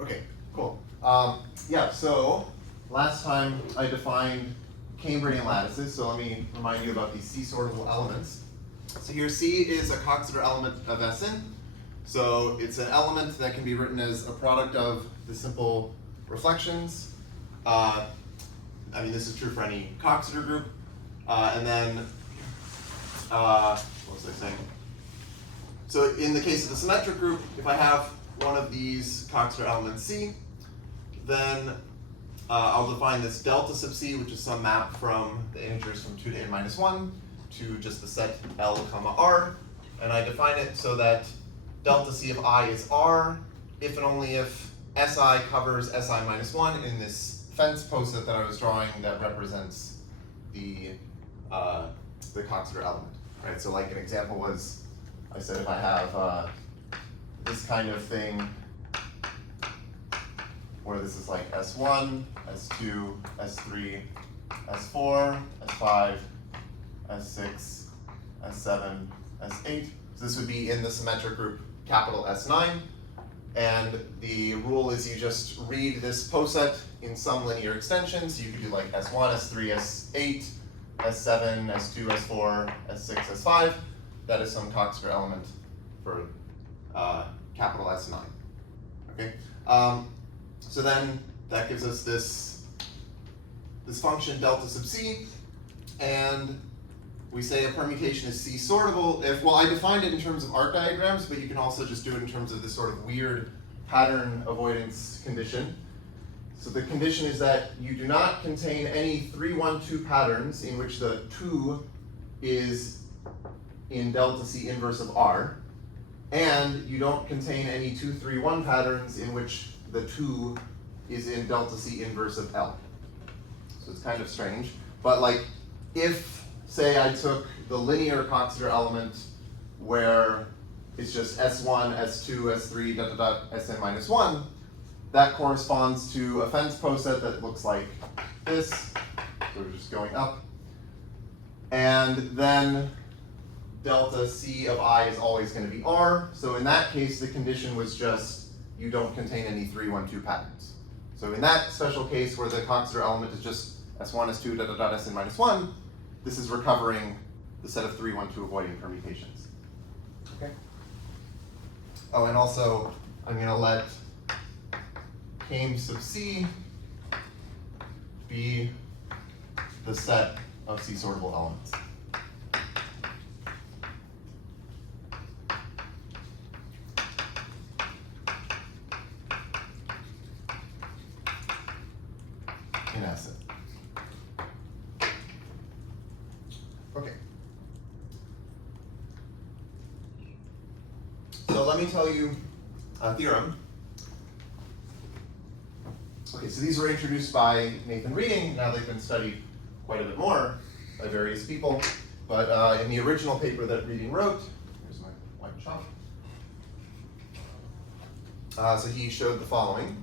Okay, cool. Yeah, so last time I defined Cambrian lattices, so let me remind you about these C-sortable elements. So here C is a Coxeter element of Sn. So it's an element that can be written as a product of the simple reflections. I mean, this is true for any Coxeter group. And then, what was I saying? So in the case of the symmetric group, if I have one of these Coxeter elements C, then I'll define this delta sub C, which is some map from the integers from 2 to n minus 1 to just the set L comma R. And I define it so that delta C of I is R if and only if Si covers Si minus 1 in this fence poset that I was drawing that represents the Coxeter element. Right? So like an example was, I said if I have this kind of thing where this is like S1, S2, S3, S4, S5, S6, S7, S8. So this would be in the symmetric group capital S9. And the rule is you just read this poset in some linear extension. So you could do like S1, S3, S8, S7, S2, S4, S6, S5. That is some Coxeter element for capital S9. Okay. So then that gives us this function delta sub C, and we say a permutation is C sortable if, well, I defined it in terms of arc diagrams, but you can also just do it in terms of this sort of weird pattern avoidance condition. So the condition is that you do not contain any 3, 1, 2 patterns in which the 2 is in delta C inverse of R, and you don't contain any 2, 3, 1 patterns in which the 2 is in delta C inverse of L. So it's kind of strange. But like if, say, I took the linear Coxeter element where it's just S1, S2, S3, dot, dot, dot, Sn minus 1, that corresponds to a fence poset that looks like this. So we're just going up. And then delta C of I is always going to be R. So in that case, the condition was just you don't contain any 3, 1, 2 patterns. So in that special case where the Coxeter element is just S1, S2, dot, dot, dot, Sn minus 1, this is recovering the set of 3, 1, 2 avoiding permutations. Okay. Oh, and also I'm going to let Cam sub C be the set of C sortable elements. In Sn. Okay. So let me tell you a theorem. Okay, so these were introduced by Nathan Reading. Now they've been studied quite a bit more by various people. But in the original paper that Reading wrote, here's my white chalk. So he showed the following.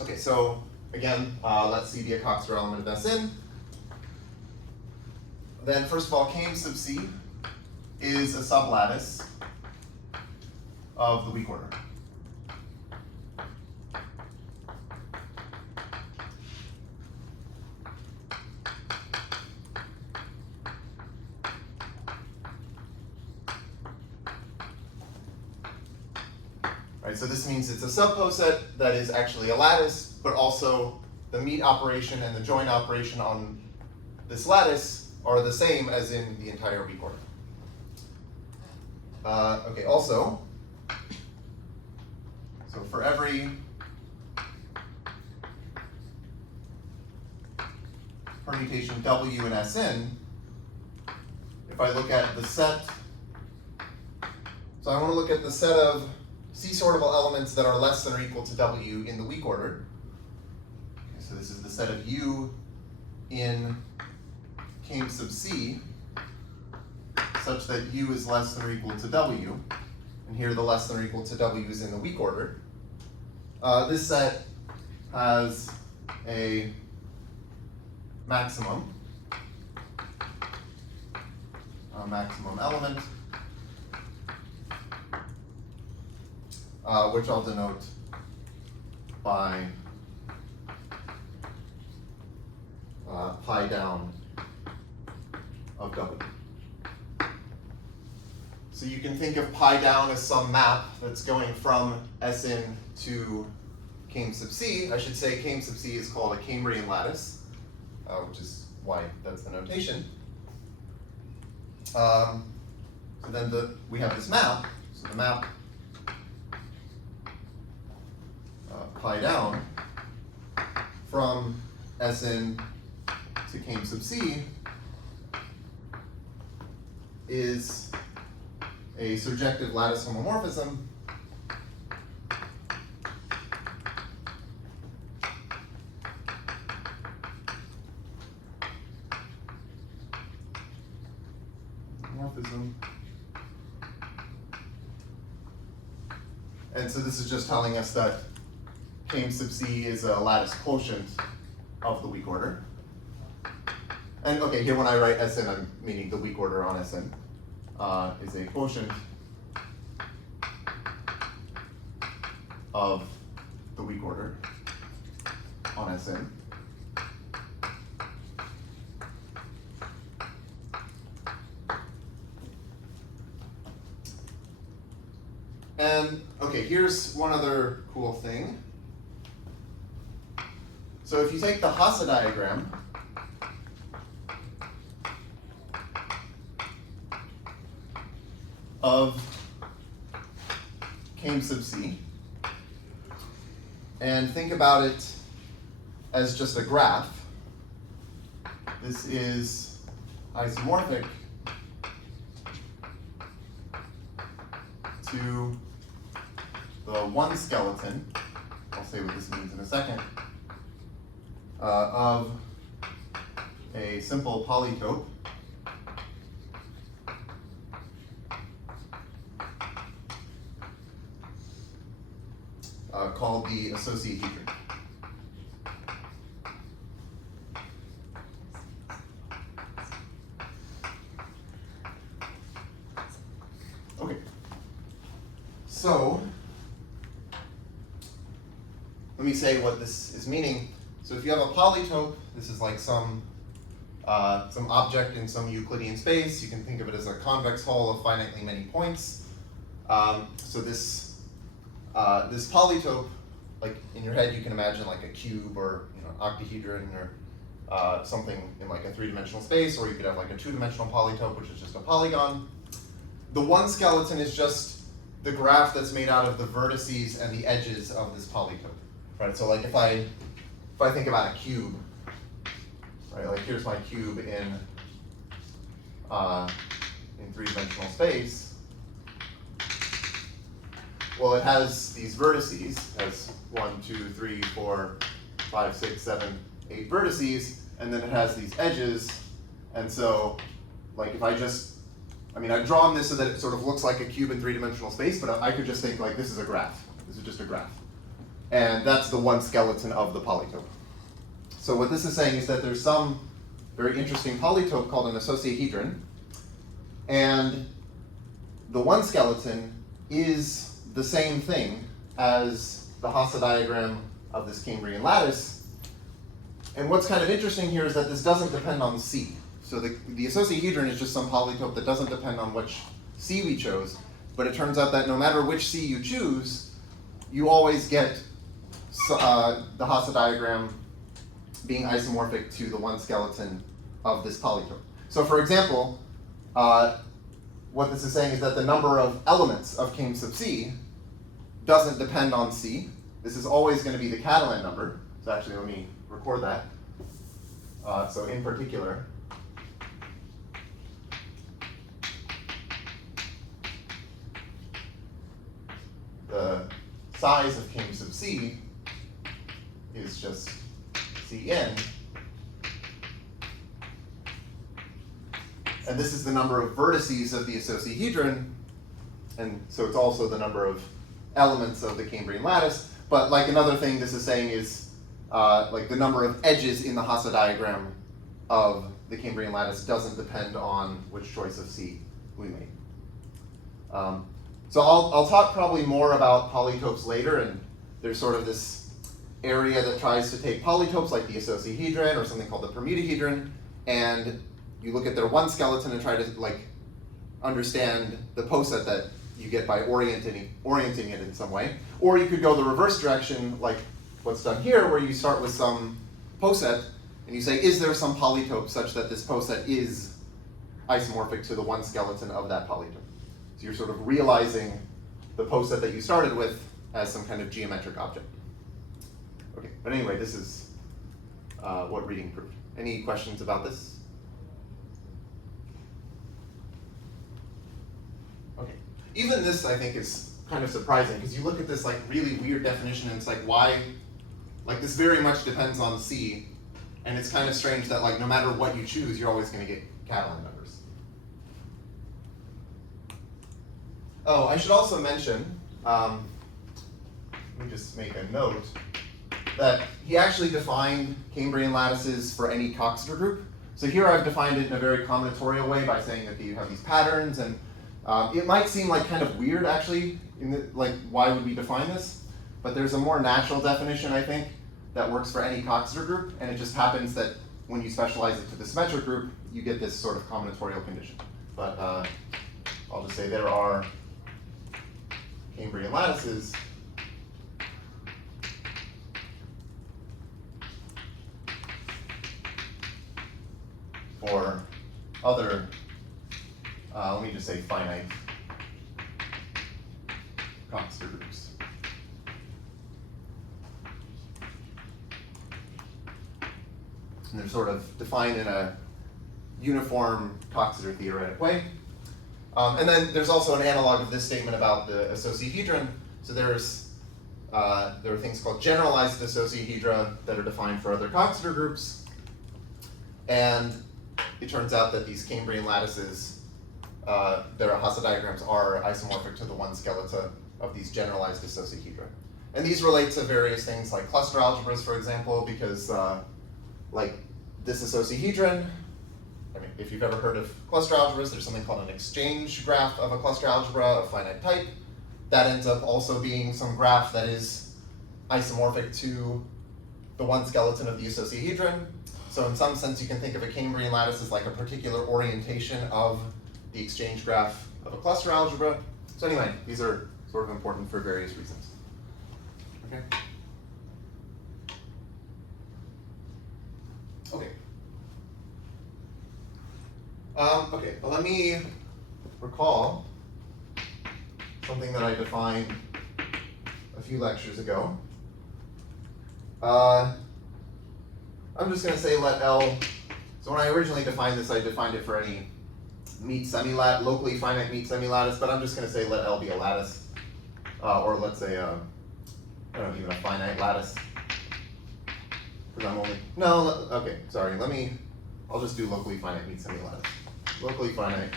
Okay, so again, let's see be a Coxeter element of Sn. Then first of all, Cam sub C is a sublattice of the weak order. Right, so this means it's a subposet that is actually a lattice, but also the meet operation and the join operation on this lattice are the same as in the entire weak order. Okay, also, so for every permutation W in Sn, if I look at the set, so I want to look at the set of C sortable elements that are less than or equal to W in the weak order. Okay, so this is the set of U in Cam sub C, such that U is less than or equal to W. And here the less than or equal to W is in the weak order. This set has a maximum element, which I'll denote by pi down of W. So you can think of pi down as some map that's going from Sn to Cam sub c. I should say Cam sub c is called a Cambrian lattice, which is why that's the notation. So then we have this map. So the map pi down from Sn to Cam sub c is a surjective lattice homomorphism And so this is just telling us that Cam sub c is a lattice quotient of the weak order. And okay, here when I write Sn, I'm meaning the weak order on Sn is a quotient of the weak order on Sn. And okay, here's one other cool thing. So if you take the Hasse diagram of Cam sub c and think about it as just a graph, this is isomorphic to the one skeleton, I'll say what this means in a second, of a simple polytope called the associahedron. Okay, so let me say what this is meaning. So if you have a polytope, this is like some object in some Euclidean space. You can think of it as a convex hull of finitely many points. So this polytope, like in your head, you can imagine like a cube or octahedron or something in like a three-dimensional space, or you could have like a two-dimensional polytope, which is just a polygon. The one skeleton is just the graph that's made out of the vertices and the edges of this polytope, right? So like if I think about a cube, right? Like here's my cube in three-dimensional space. Well, it has these vertices, it has 1, 2, 3, 4, 5, 6, 7, 8 vertices, and then it has these edges. And so, like if I've drawn this so that it sort of looks like a cube in three-dimensional space, but I could just think like this is a graph. This is just a graph. And that's the one skeleton of the polytope. So what this is saying is that there's some very interesting polytope called an associahedron, and the one skeleton is the same thing as the Hasse diagram of this Cambrian lattice. And what's kind of interesting here is that this doesn't depend on C. So the associahedron is just some polytope that doesn't depend on which C we chose, but it turns out that no matter which C you choose, you always get the Hasse diagram being isomorphic to the one skeleton of this polytope. So for example, what this is saying is that the number of elements of Cam sub c doesn't depend on C. This is always going to be the Catalan number. So actually, let me record that. So in particular, the size of Cam sub c is just Cn. And this is the number of vertices of the associahedron, and so it's also the number of elements of the Cambrian lattice. But like another thing this is saying is like the number of edges in the Hasse diagram of the Cambrian lattice doesn't depend on which choice of C we make. So I'll talk probably more about polytopes later, and there's sort of this area that tries to take polytopes like the icosahedron or something called the permutahedron, and you look at their one skeleton and try to like understand the poset that you get by orienting it in some way. Or you could go the reverse direction, like what's done here, where you start with some poset and you say, is there some polytope such that this poset is isomorphic to the one skeleton of that polytope? So you're sort of realizing the poset that you started with as some kind of geometric object. Okay, but anyway, this is what reading proved. Any questions about this? Okay, even this I think is kind of surprising because you look at this like really weird definition and it's like why, like this very much depends on C, and it's kind of strange that like no matter what you choose, you're always going to get Catalan numbers. Oh, I should also mention, let me just make a note, that he actually defined Cambrian lattices for any Coxeter group. So here I've defined it in a very combinatorial way by saying that you have these patterns, and it might seem like kind of weird actually, like why would we define this? But there's a more natural definition, I think, that works for any Coxeter group, and it just happens that when you specialize it to the symmetric group, you get this sort of combinatorial condition. But I'll just say there are Cambrian lattices for other, let me just say finite Coxeter groups. And they're sort of defined in a uniform Coxeter theoretic way. And then there's also an analog of this statement about the icosahedron. So there are things called generalized icosahedra that are defined for other Coxeter groups. And it turns out that these Cambrian lattices, their Hasse diagrams are isomorphic to the one skeleton of these generalized icosahedra. And these relate to various things like cluster algebras, for example, because like this icosahedron, I mean, if you've ever heard of cluster algebras, there's something called an exchange graph of a cluster algebra of finite type. That ends up also being some graph that is isomorphic to the one skeleton of the icosahedron. So in some sense, you can think of a Cambrian lattice as like a particular orientation of the exchange graph of a cluster algebra. So anyway, these are sort of important for various reasons. Okay. Okay. Okay, well, let me recall something that I defined a few lectures ago. I'm just going to say let L. So when I originally defined this, I defined it for any meet semilat, locally finite meet semilattice, but I'm just going to say let L be a lattice, or let's say I don't know, even a finite lattice. Because I'm only okay. Sorry, I'll just do locally finite meet semilattice. Locally finite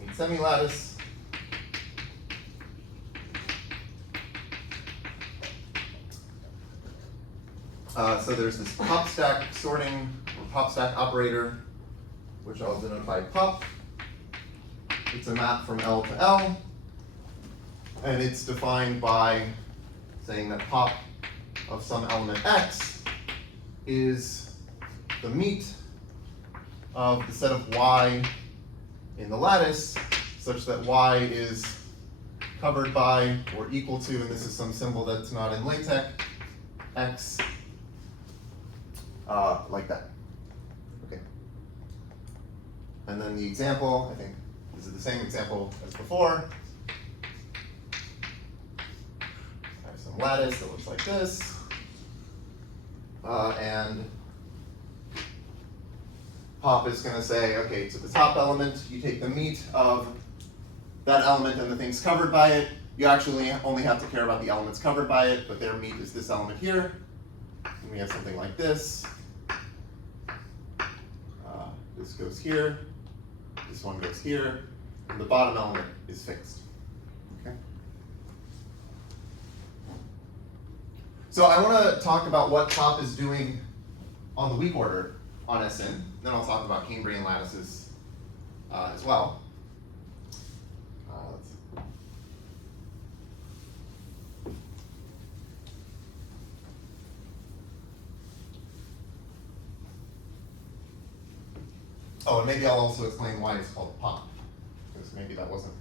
meet semilattice. So there's this pop stack sorting, or pop stack operator, which I'll denote by pop. It's a map from L to L, and it's defined by saying that pop of some element x is the meet of the set of y in the lattice, such that y is covered by or equal to, and this is some symbol that's not in LaTeX, x, like that. Okay. And then the example, I think this is the same example as before. I have some lattice that looks like this. And pop is going to say, okay, to the top element, you take the meet of that element and the things covered by it. You actually only have to care about the elements covered by it, but their meet is this element here. And we have something like this. This goes here. This one goes here. And the bottom element is fixed. Okay. So I want to talk about what pop is doing on the weak order on Sn. Then I'll talk about Cambrian lattices as well. Let's see. Oh, and maybe I'll also explain why it's called pop, because maybe that wasn't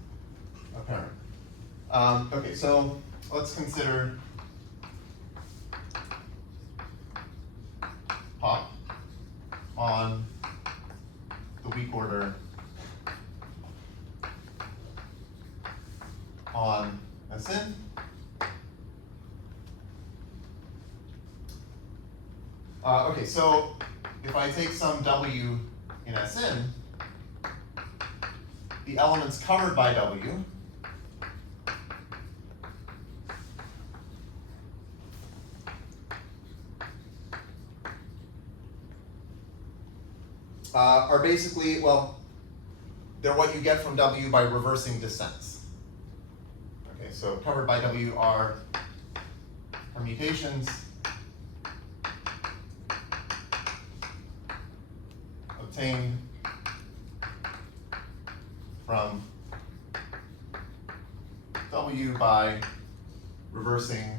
apparent. Okay, so let's consider pop on the weak order on Sn. Okay, so if I take some W in Sn, the elements covered by W are basically, well, they're what you get from W by reversing descents. Okay, so covered by W are permutations obtained from W by reversing,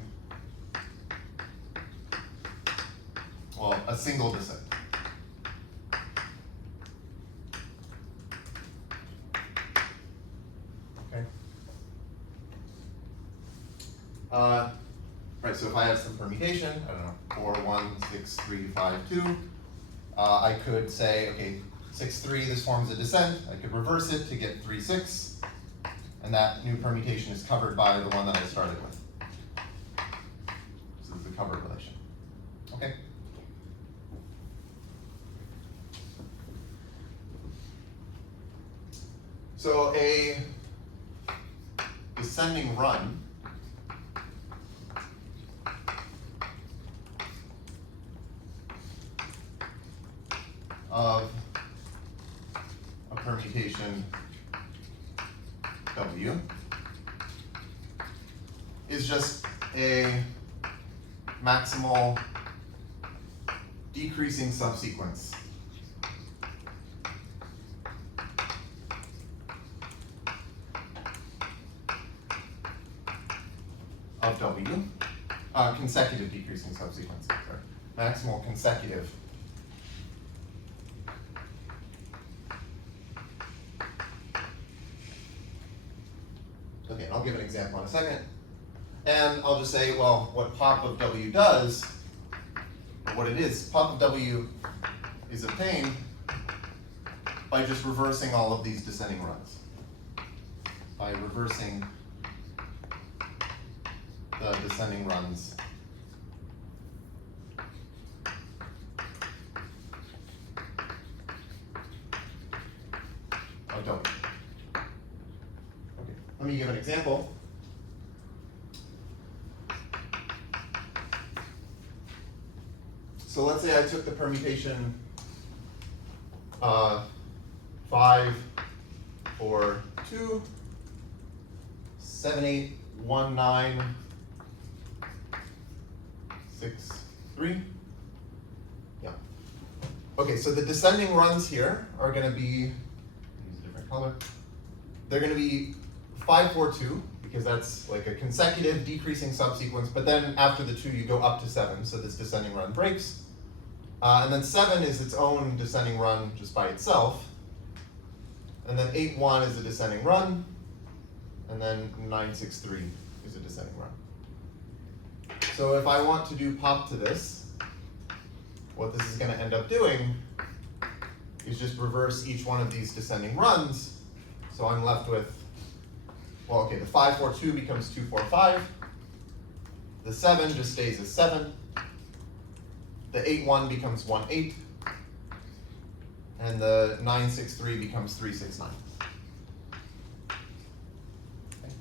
well, a single descent. Okay. Right, so if I have some permutation, I don't know, 4, 1, 6, 3, 5, 2, I could say, okay, 6, 3, this forms a descent. I could reverse it to get 3, 6, and that new permutation is covered by the one that I started with. This is the covered relation. Okay. So a descending run of a permutation W is just a maximal decreasing subsequence of W, consecutive decreasing subsequence, sorry, maximal consecutive Okay, and I'll give an example in a second. And I'll just say, well, what pop of W does, or what it is, pop of W is obtained by just reversing all of these descending runs. By reversing the descending runs of W. Let me give an example. So let's say I took the permutation 5, 4, 2, 7, 8, 1, 9, 6, 3. Yeah. Okay, so the descending runs here are going to be, use a different color. They're going to be 5, 4, 2, because that's like a consecutive decreasing subsequence, but then after the 2 you go up to 7, so this descending run breaks. And then 7 is its own descending run just by itself. And then 8, 1 is a descending run, and then 9, 6, 3 is a descending run. So if I want to do pop to this, what this is going to end up doing is just reverse each one of these descending runs. So I'm left with, well, okay, the 5, 4, 2 becomes 2, 4, 5. The 7 just stays as 7. The 8, 1 becomes 1, 8. And the 9, 6, 3 becomes 3, 6, 9. Okay.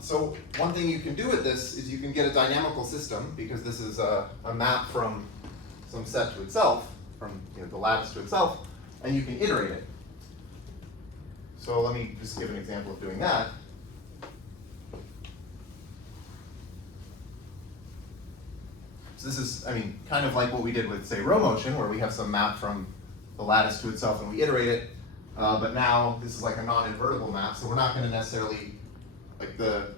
So one thing you can do with this is you can get a dynamical system, because this is a map from some set to itself, from the lattice to itself, and you can iterate it. So let me just give an example of doing that. So this is, kind of like what we did with, say, row motion, where we have some map from the lattice to itself and we iterate it. But now this is like a non-invertible map, so we're not going to necessarily, like the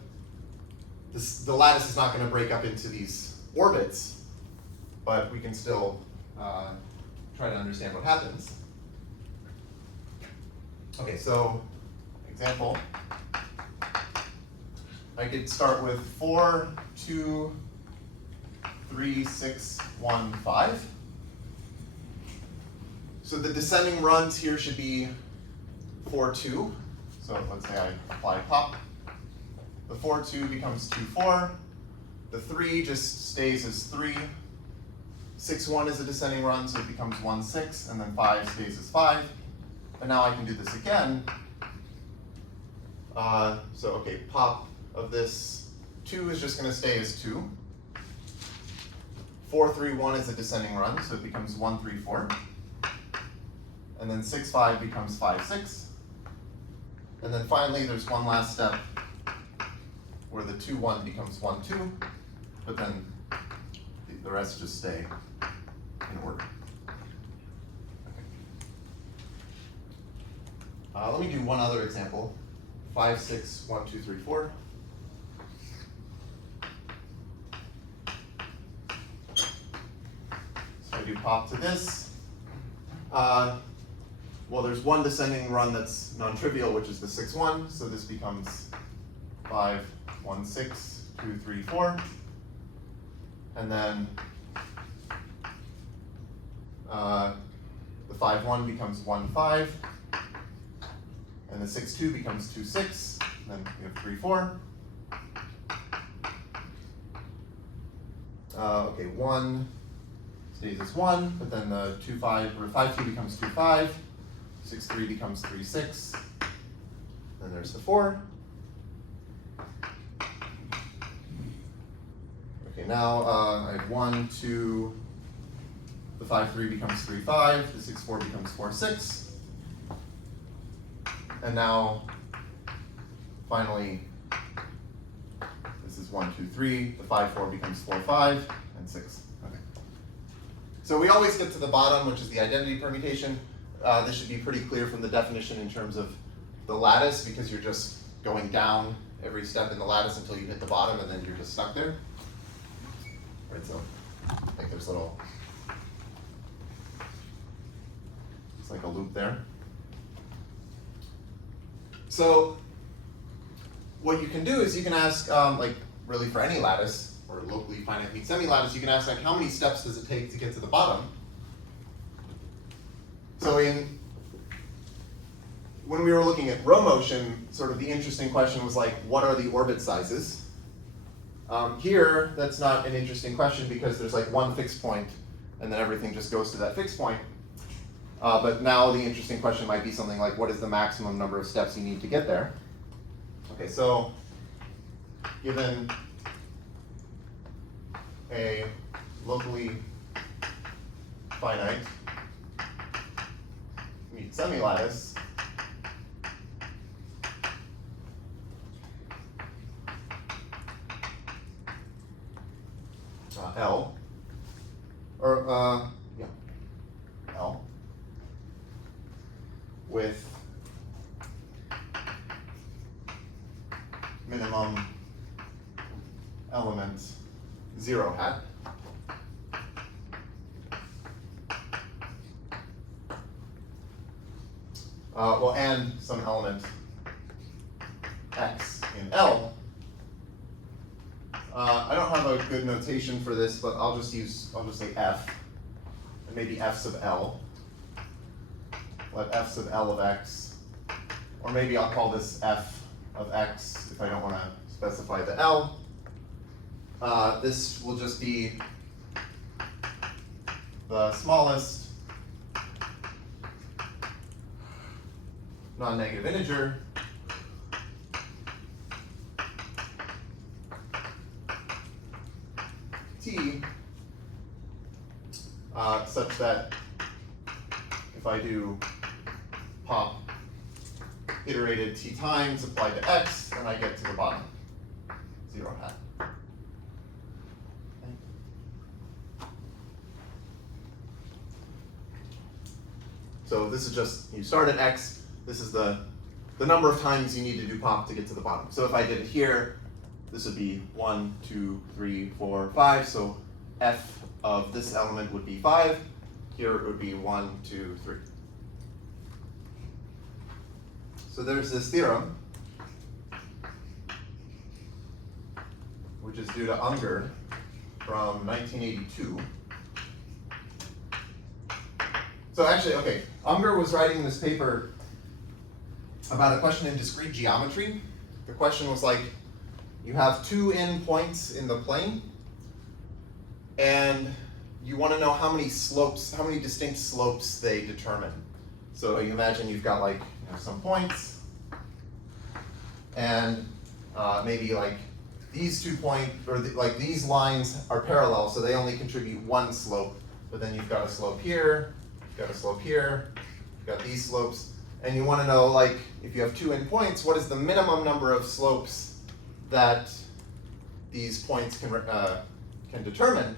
lattice is not going to break up into these orbits, but we can still try to understand what happens. Okay, so example, I could start with 4, 2, 3, 6, 1, 5. So the descending runs here should be 4, 2. So let's say I apply pop. The 4, 2 becomes 2, 4. The 3 just stays as 3. 6, 1 is a descending run, so it becomes 1, 6, and then 5 stays as 5. But now I can do this again. So okay, pop of this 2 is just going to stay as 2. 4, 3, 1 is a descending run, so it becomes 1, 3, 4. And then 6, 5 becomes 5, 6. And then finally, there's one last step where the 2, 1 becomes 1, 2, but then the rest just stay in order. Okay. Let me do one other example. 5, 6, 1, 2, 3, 4. So I do pop to this. Well, there's one descending run that's non-trivial, which is the 6, 1. So this becomes 5, 1, 6, 2, 3, 4. And then the 5, 1 becomes 1, 5. And the 6, 2 becomes 2, 6. And then we have 3, 4. Okay, 1 stays as 1, but then the 2, 5, or 5, 2 becomes 2, 5. 6, 3 becomes 3, 6. Then there's the 4. Okay, now I have 1, 2, the 5, 3 becomes 3, 5, the 6, 4 becomes 4, 6. And now, finally, this is 1, 2, 3, the 5, 4 becomes 4, 5, and 6. Okay. So we always get to the bottom, which is the identity permutation. This should be pretty clear from the definition in terms of the lattice, because you're just going down every step in the lattice until you hit the bottom, and then you're just stuck there. Right, so like there's little, it's like a loop there. So what you can do is you can ask, like really for any lattice, or locally finite mean semi-lattice, you can ask like how many steps does it take to get to the bottom? So when we were looking at row motion, sort of the interesting question was like, what are the orbit sizes? Here, that's not an interesting question because there's like one fixed point and then everything just goes to that fixed point. But now the interesting question might be something like, what is the maximum number of steps you need to get there? Okay, so given a locally finite mean semi-lattice, L, or L, with minimum element 0 hat. Well, and some element x in L. I don't have a good notation for this, but I'll just say f, and maybe f's of L. Let f's of L of x, or maybe I'll call this f of x if I don't want to specify the L. This will just be the smallest non-negative integer t such that if I do pop iterated t times applied to x, and I get to the bottom, 0 hat. Okay. So this is just, you start at x, this is the number of times you need to do pop to get to the bottom. So if I did it here, this would be 1, 2, 3, 4, 5, so f of this element would be 5, here it would be 1, 2, 3. So there's this theorem, which is due to Unger from 1982. So actually, okay, Unger was writing this paper about a question in discrete geometry. The question was like, you have two points in the plane, and you want to know how many slopes, how many distinct slopes they determine. So you imagine you've got like some points, and maybe like these 2 points, or like these lines are parallel, so they only contribute one slope. But then you've got a slope here, you've got a slope here, you've got these slopes, and you want to know, like, if you have 2 endpoints, what is the minimum number of slopes that these points can determine?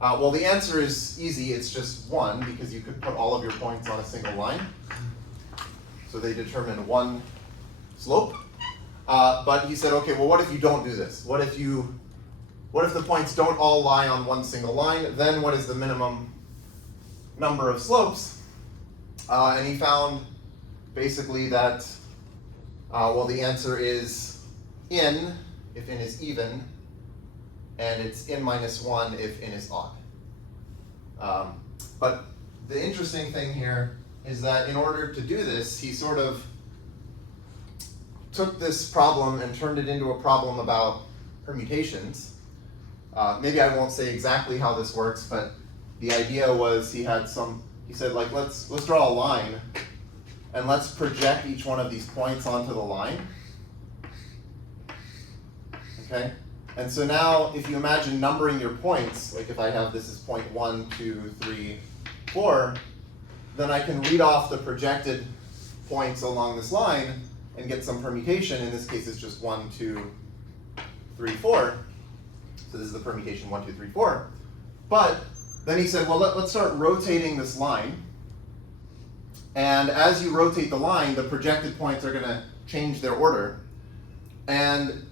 Well, the answer is easy. It's just 1, because you could put all of your points on a single line. So they determine 1 slope. But he said, okay, well, what if you don't do this? What if the points don't all lie on one single line? Then what is the minimum number of slopes? And he found basically that, well, the answer is n, if n is even, and it's n minus 1 if n is odd. But the interesting thing here is that in order to do this, he sort of took this problem and turned it into a problem about permutations. Maybe I won't say exactly how this works, but the idea was he said, like, let's draw a line, and let's project each one of these points onto the line. Okay? And so now, if you imagine numbering your points, like if I have this as point 1, 2, 3, 4, then I can read off the projected points along this line and get some permutation. In this case, it's just 1, 2, 3, 4. So this is the permutation 1, 2, 3, 4. But then he said, well, let's start rotating this line. And as you rotate the line, the projected points are going to change their order. And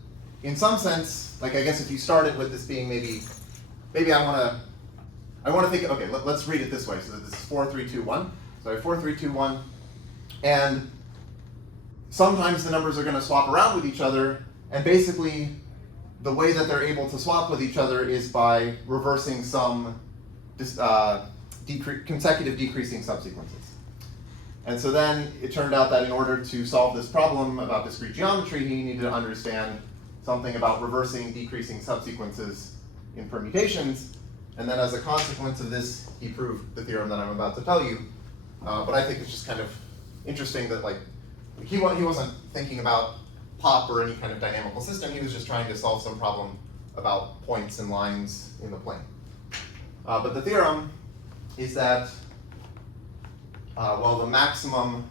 in some sense, like I guess if you started with this being maybe I want to think, okay, let's read it this way. So that this is 4, 3, 2, 1. So I have 4, 3, 2, 1. And sometimes the numbers are going to swap around with each other. And basically, the way that they're able to swap with each other is by reversing some consecutive decreasing subsequences. And so then it turned out that in order to solve this problem about discrete geometry, he needed to understand something about reversing decreasing subsequences in permutations. And then as a consequence of this, he proved the theorem that I'm about to tell you. But I think it's just kind of interesting that, like, he wasn't thinking about pop or any kind of dynamical system. He was just trying to solve some problem about points and lines in the plane. But the theorem is that, well, the maximum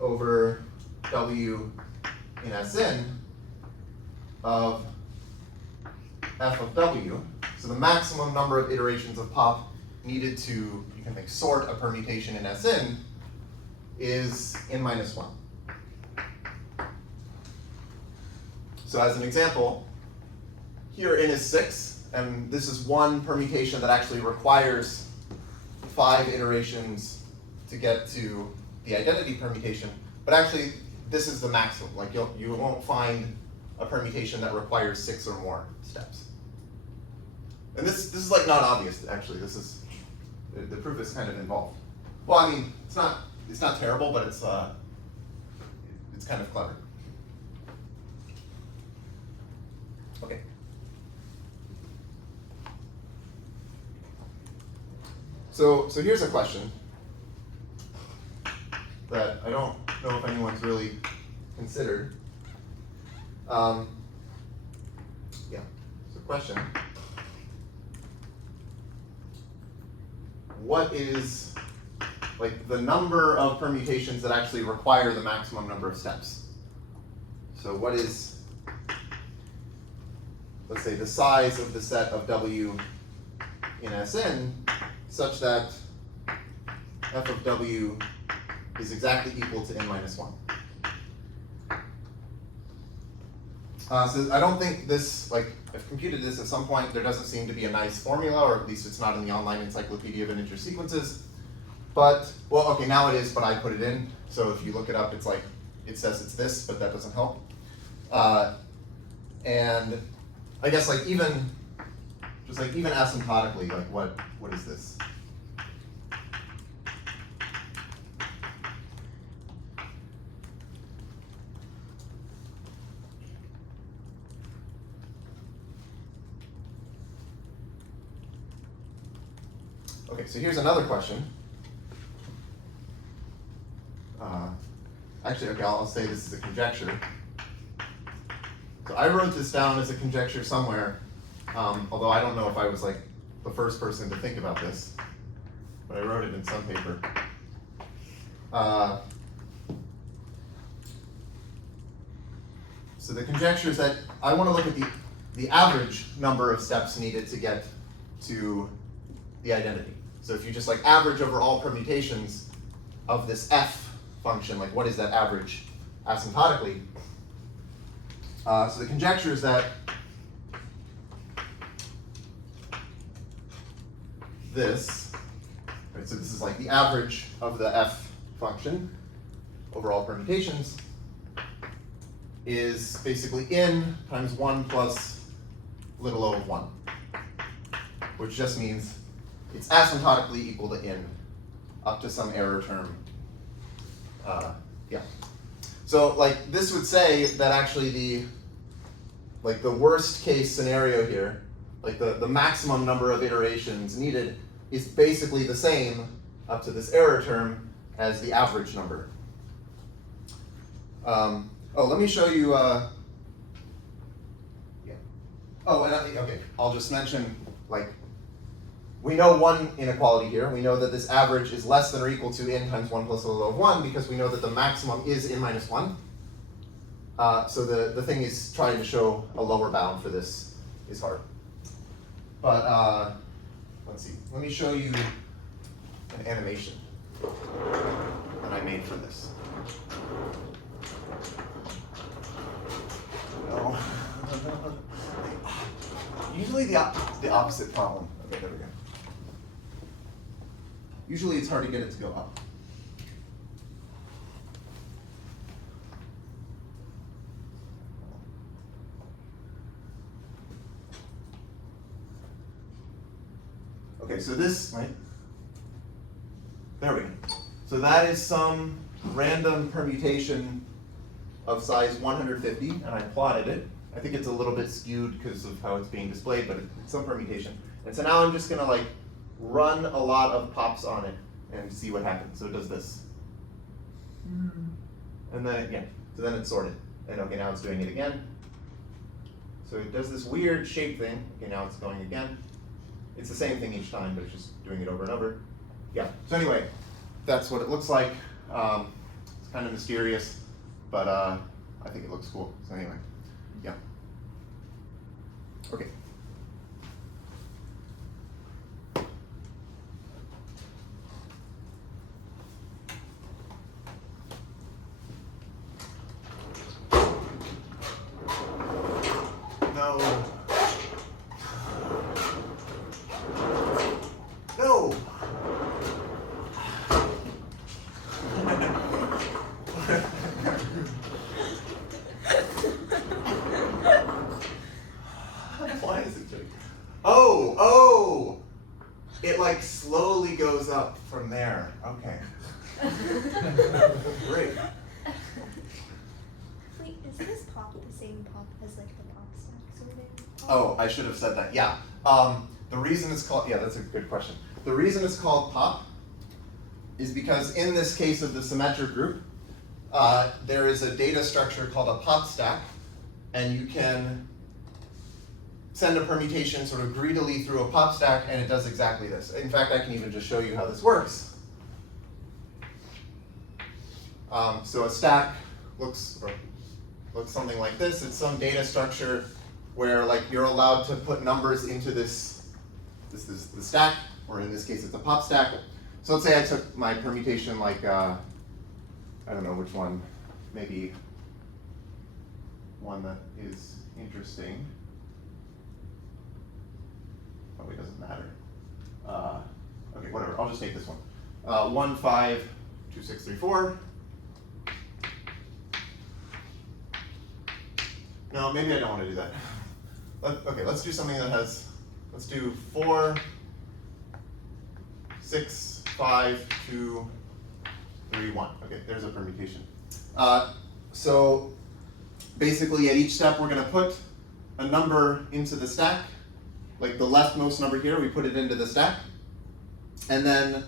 over W in Sn of f of W, so the maximum number of iterations of pop needed to, you can think, sort a permutation in Sn is n minus 1. So as an example, here n is 6, and this is one permutation that actually requires 5 iterations to get to the identity permutation. But actually, this is the maximum. Like you won't find a permutation that requires 6 or more steps. And this is like not obvious, actually. This is, the proof is kind of involved. Well, I mean, it's not terrible, but it's kind of clever. Okay. So here's a question that I don't know if anyone's really considered. Yeah, it's a question. What is like the number of permutations that actually require the maximum number of steps. So what is, let's say, the size of the set of W in Sn such that f of W is exactly equal to n minus 1. So I don't think this, like, I've computed this at some point. There doesn't seem to be a nice formula, or at least it's not in the online encyclopedia of integer sequences. But, well, okay, now it is, but I put it in. So if you look it up, it's like, it says it's this, but that doesn't help. And I guess like even, just like even asymptotically, like what is this? Okay, so here's another question. Actually, okay, I'll say this is a conjecture. So I wrote this down as a conjecture somewhere, although I don't know if I was like the first person to think about this, but I wrote it in some paper. So the conjecture is that I want to look at the average number of steps needed to get to the identity. So if you just like average over all permutations of this f function, like what is that average asymptotically? So the conjecture is that this, right, so this is like the average of the f function over all permutations, is basically n times 1 plus little o of 1, which just means it's asymptotically equal to n up to some error term. Yeah. So like this would say that actually the worst case scenario here, like the maximum number of iterations needed is basically the same up to this error term as the average number. Let me show you. Yeah. Oh, and okay, I'll just mention, like, we know one inequality here. We know that this average is less than or equal to n times 1 plus little o of 1 because we know that the maximum is n minus 1. So the thing is trying to show a lower bound for this is hard. But let's see. Let me show you an animation that I made for this. No. Usually the opposite problem. Okay, there we go. Usually it's hard to get it to go up. Okay, so this, right? There we go. So that is some random permutation of size 150, and I plotted it. I think it's a little bit skewed because of how it's being displayed, but it's some permutation. And so now I'm just going to like run a lot of pops on it and see what happens. So it does this. And then again, so then it's sorted. And okay, now it's doing it again. So it does this weird shape thing. Okay, now it's going again. It's the same thing each time, but it's just doing it over and over. Yeah, so anyway, that's what it looks like. It's kind of mysterious, but I think it looks cool. So anyway, yeah. Okay. No. No. Why is it doing? Oh! It like slowly goes up from there. Okay. Great. Wait, is this pop the same pop as like the pop stack sort of? Oh, I should have said that. Yeah. The reason it's called, yeah, that's a good question. The reason it's called pop is because in this case of the symmetric group, there is a data structure called a pop stack, and you can send a permutation sort of greedily through a pop stack, and it does exactly this. In fact, I can even just show you how this works. So a stack looks something like this. It's some data structure where like you're allowed to put numbers into this is the stack, or in this case it's a pop stack. So let's say I took my permutation like, I don't know which one, maybe one that is interesting. Probably doesn't matter. Okay, whatever, I'll just take this one. 1, 5, 2, 6, 3, 4. No, maybe I don't want to do that. Okay, let's do something that has, let's do 4, 6, 5, 2, 3, 1. Okay, there's a permutation. So basically at each step we're going to put a number into the stack. Like the leftmost number here, we put it into the stack. And then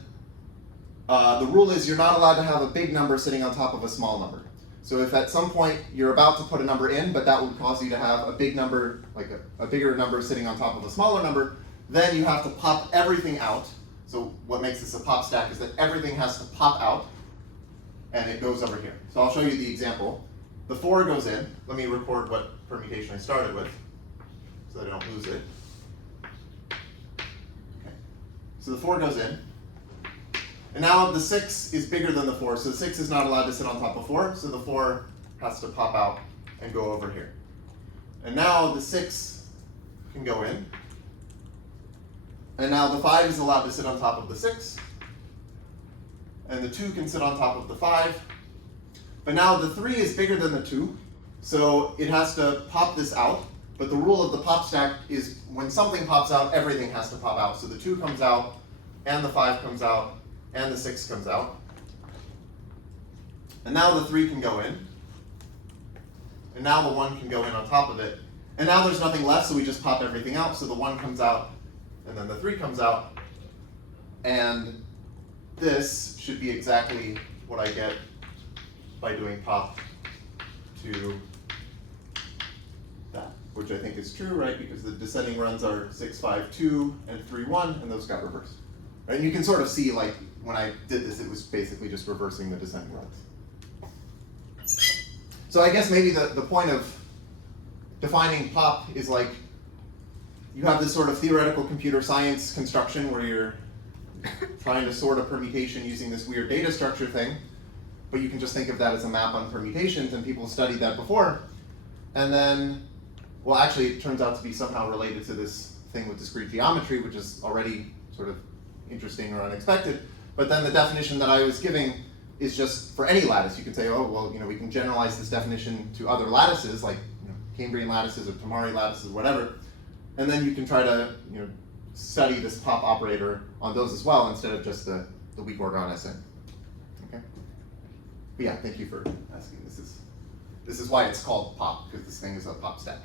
the rule is you're not allowed to have a big number sitting on top of a small number. So if at some point you're about to put a number in, but that would cause you to have a big number, like a bigger number sitting on top of a smaller number, then you have to pop everything out. So what makes this a pop stack is that everything has to pop out, and it goes over here. So I'll show you the example. The 4 goes in. Let me record what permutation I started with, so that I don't lose it. Okay. So the 4 goes in. And now the 6 is bigger than the 4, so the 6 is not allowed to sit on top of 4, so the 4 has to pop out and go over here. And now the 6 can go in. And now the 5 is allowed to sit on top of the 6. And the 2 can sit on top of the 5. But now the 3 is bigger than the 2, so it has to pop this out. But the rule of the pop stack is when something pops out, everything has to pop out. So the 2 comes out, and the 5 comes out, and the 6 comes out. And now the 3 can go in. And now the 1 can go in on top of it. And now there's nothing left, so we just pop everything out. So the 1 comes out, and then the 3 comes out. And this should be exactly what I get by doing pop to that, which I think is true, right? Because the descending runs are 6, 5, 2, and 3, 1, and those got reversed. Right? And you can sort of see, like, when I did this, it was basically just reversing the descending runs. So I guess maybe the point of defining pop is like, you have this sort of theoretical computer science construction where you're trying to sort a permutation using this weird data structure thing, but you can just think of that as a map on permutations, and people studied that before. And then, well, actually, it turns out to be somehow related to this thing with discrete geometry, which is already sort of interesting or unexpected. But then the definition that I was giving is just for any lattice. You could say, oh, well, we can generalize this definition to other lattices, like Cambrian lattices or Tamari lattices, whatever. And then you can try to study this pop operator on those as well, instead of just the weak order Sn. Okay. But yeah, thank you for asking. This is why it's called pop, because this thing is a pop stack.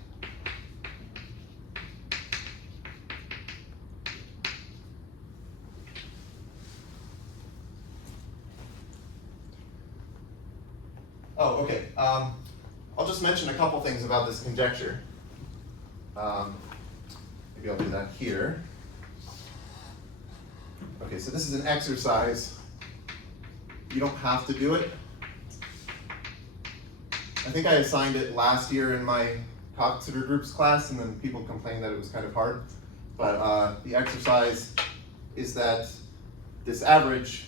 Oh, okay. I'll just mention a couple things about this conjecture. Maybe I'll do that here. Okay, so this is an exercise. You don't have to do it. I think I assigned it last year in my Coxeter groups class, and then people complained that it was kind of hard. But the exercise is that this average,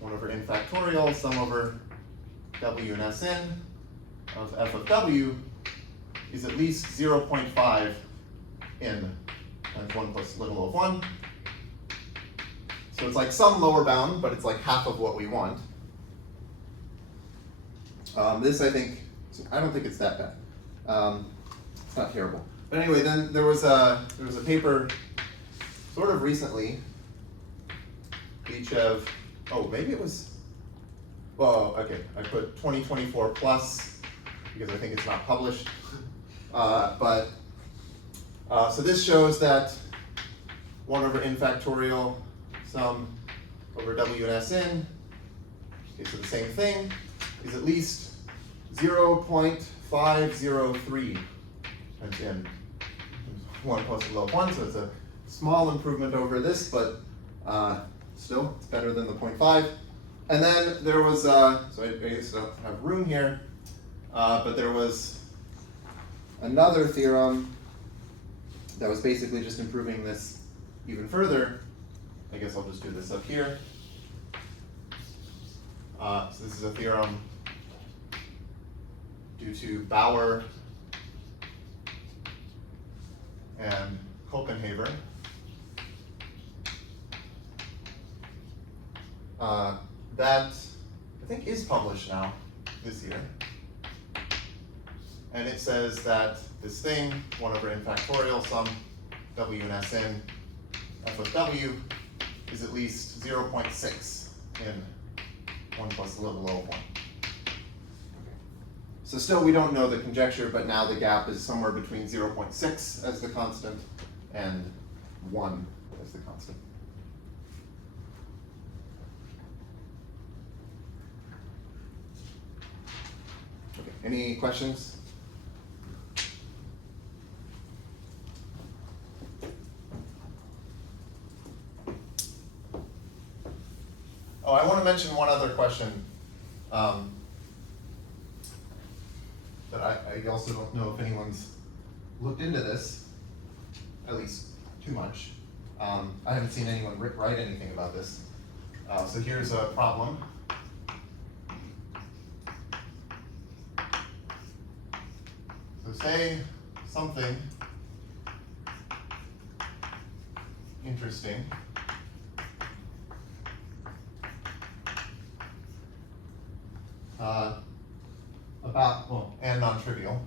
1 over n factorial, sum over w and Sn of f of w is at least 0.5 n times 1 plus little of 1. So it's like some lower bound, but it's like half of what we want. This, I don't think it's that bad. It's not terrible. But anyway, then there was a paper sort of recently, maybe it was, well, okay, I put 2024 plus because I think it's not published. So this shows that 1 over n factorial sum over w and Sn, okay, so the same thing, is at least 0.503 times n. 1 plus the low 1, so it's a small improvement over this, but still, it's better than the 0.5. And then there was, so I guess I don't have room here, but there was another theorem that was basically just improving this even further. I guess I'll just do this up here. So this is a theorem due to Bauer and Copenhaver. That I think is published now this year. And it says that this thing, 1 over n factorial sum w and s n f of w is at least 0.6 in 1 plus a little below 1. So still we don't know the conjecture, but now the gap is somewhere between 0.6 as the constant and 1 as the constant. Okay, any questions? Oh, I want to mention one other question that I also don't know if anyone's looked into this, at least too much. I haven't seen anyone write anything about this. So here's a problem. So say something interesting about, well, and non-trivial.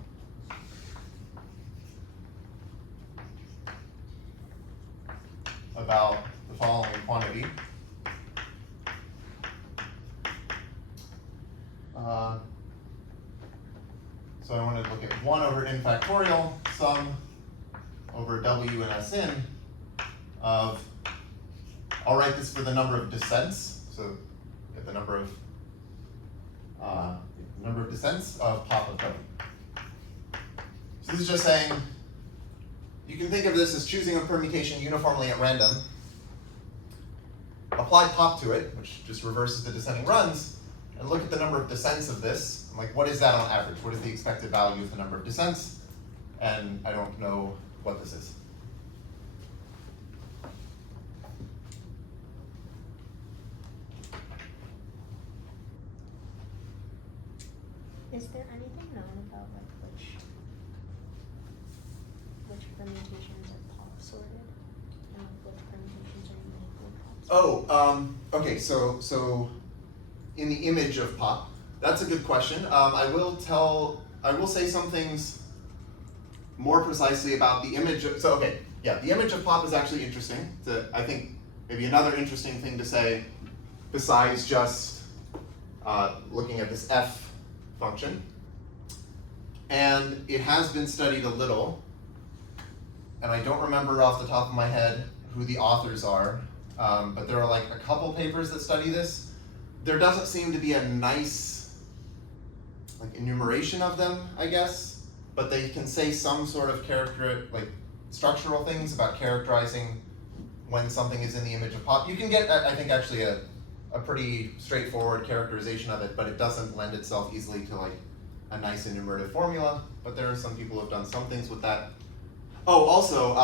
About the following quantity. So I want to look at 1 over n factorial sum over w and s n of, I'll write this for the number of descents, so get the number of descents of pop of w. So this is just saying, you can think of this as choosing a permutation uniformly at random, apply pop to it, which just reverses the descending runs, and look at the number of descents of this. I'm like, what is that on average? What is the expected value of the number of descents? And I don't know what this is. Is there anything known about like which permutations are pop sorted and which permutations are uniquely pop sorted? Oh, okay. So in the image of pop, that's a good question. I will say some things more precisely about the image. So okay, yeah, the image of pop is actually interesting. I think maybe another interesting thing to say, besides just looking at this f function, and it has been studied a little, and I don't remember off the top of my head who the authors are, but there are like a couple papers that study this. There doesn't seem to be a nice like enumeration of them, I guess, but they can say some sort of structural things about characterizing when something is in the image of pop. You can get, I think, actually a pretty straightforward characterization of it, but it doesn't lend itself easily to like a nice enumerative formula. But there are some people who have done some things with that. Oh, also,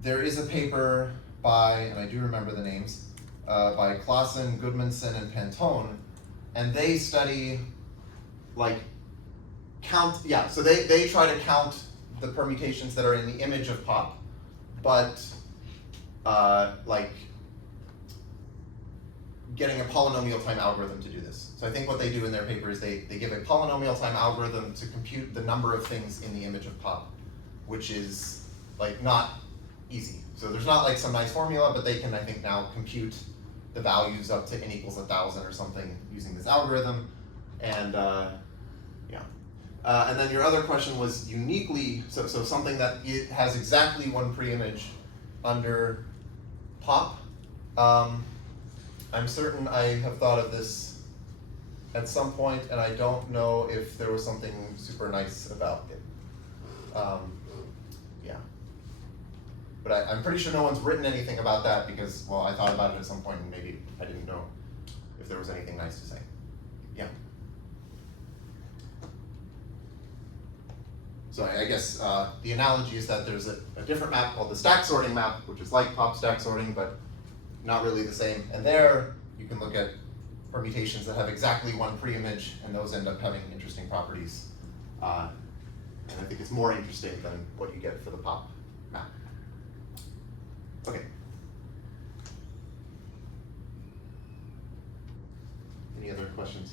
there is a paper by, and I do remember the names, by Claassen, Gudmundsen, and Pantone, and they study so they try to count the permutations that are in the image of pop, but getting a polynomial time algorithm to do this. So I think what they do in their paper is they give a polynomial time algorithm to compute the number of things in the image of pop, which is not easy. So there's not some nice formula, but they can, I think, now compute the values up to n equals 1,000 or something using this algorithm. And and then your other question was uniquely, so something that it has exactly one preimage under pop. I'm certain I have thought of this at some point, and I don't know if there was something super nice about it. but I'm pretty sure no one's written anything about that because, well, I thought about it at some point and maybe I didn't know if there was anything nice to say. Yeah. So I guess the analogy is that there's a different map called the stack sorting map, which is like pop stack sorting, but not really the same. And there you can look at permutations that have exactly one pre-image, and those end up having interesting properties. And I think it's more interesting than what you get for the pop map. Okay. Any other questions?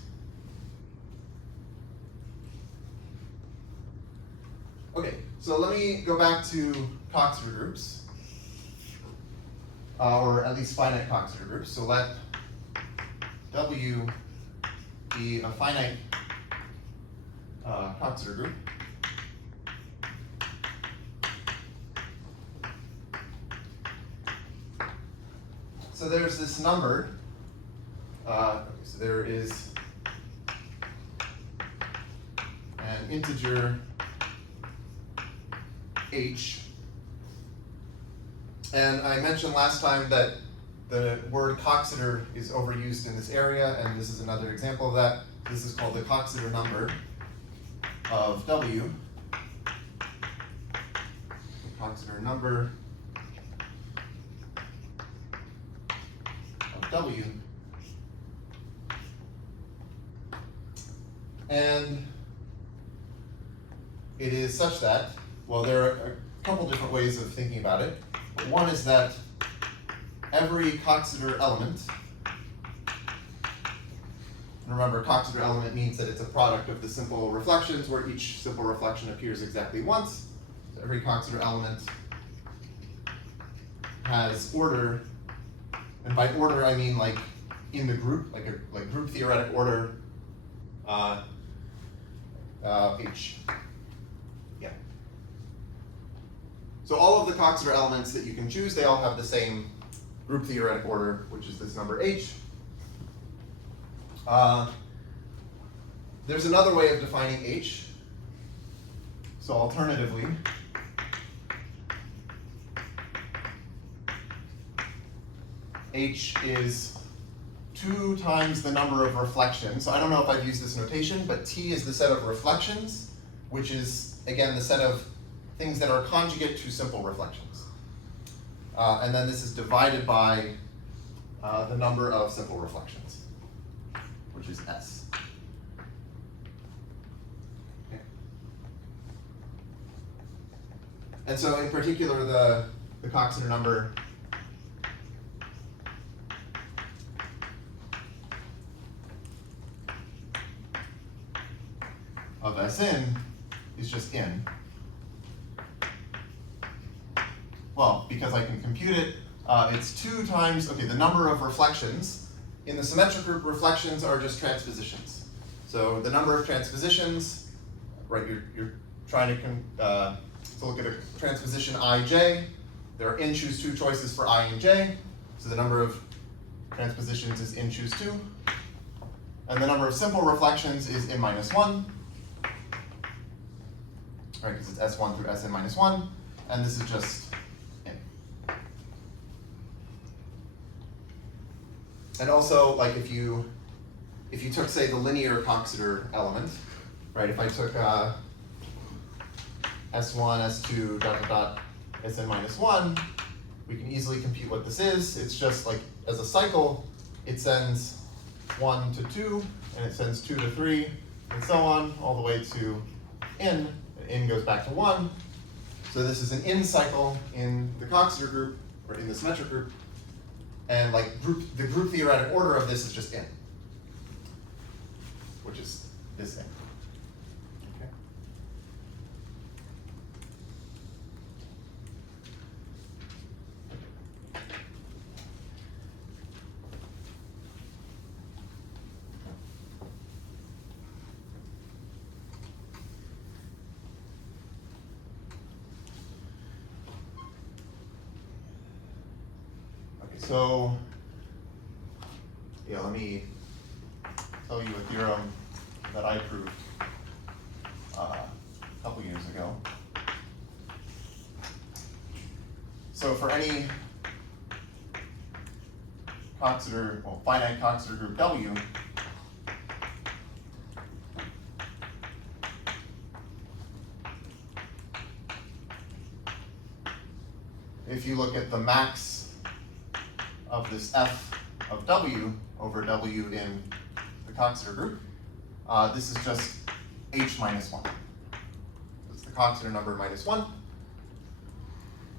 Okay, so let me go back to Coxeter groups, or at least finite Coxeter groups. So let W be a finite Coxeter group. So there's this number, so there is an integer h, and I mentioned last time that the word Coxeter is overused in this area, and this is another example of that. This is called the Coxeter number of W. The Coxeter number of W. And it is such that, well, there are a couple different ways of thinking about it. One is that every Coxeter element, and remember, Coxeter element means that it's a product of the simple reflections where each simple reflection appears exactly once. So every Coxeter element has order, and by order I mean like in the group, like group theoretic order H. Yeah. So all of the Coxeter elements that you can choose, they all have the same group theoretic order, which is this number H. There's another way of defining H. So alternatively, H is 2 times the number of reflections. So I don't know if I've used this notation, but T is the set of reflections, which is, again, the set of things that are conjugate to simple reflections. And then this is divided by the number of simple reflections, which is S. Okay. And so in particular, the Coxeter number of Sn is just n. Well, because I can compute it, it's 2 times, okay, the number of reflections. In the symmetric group, reflections are just transpositions. So the number of transpositions, right, you're trying to look at a transposition ij. There are n choose 2 choices for I and j. So the number of transpositions is n choose 2. And the number of simple reflections is n minus 1. Right, because it's S1 through Sn minus 1. And this is just n. And also, like if you took, say, the linear Coxeter element, right? If I took S1, S2, dot, dot, dot, Sn minus 1, we can easily compute what this is. It's just like, as a cycle, it sends 1 to 2, and it sends 2 to 3, and so on, all the way to n. N goes back to 1. So this is an n cycle in the Coxeter group, or in the symmetric group. And like the group theoretic order of this is just n, which is this n. Okay. So, yeah, let me tell you a theorem that I proved a couple years ago. So for any Coxeter, well, finite Coxeter group W, if you look at the max of this f of W over W in the Coxeter group, this is just h minus 1. It's the Coxeter number minus 1.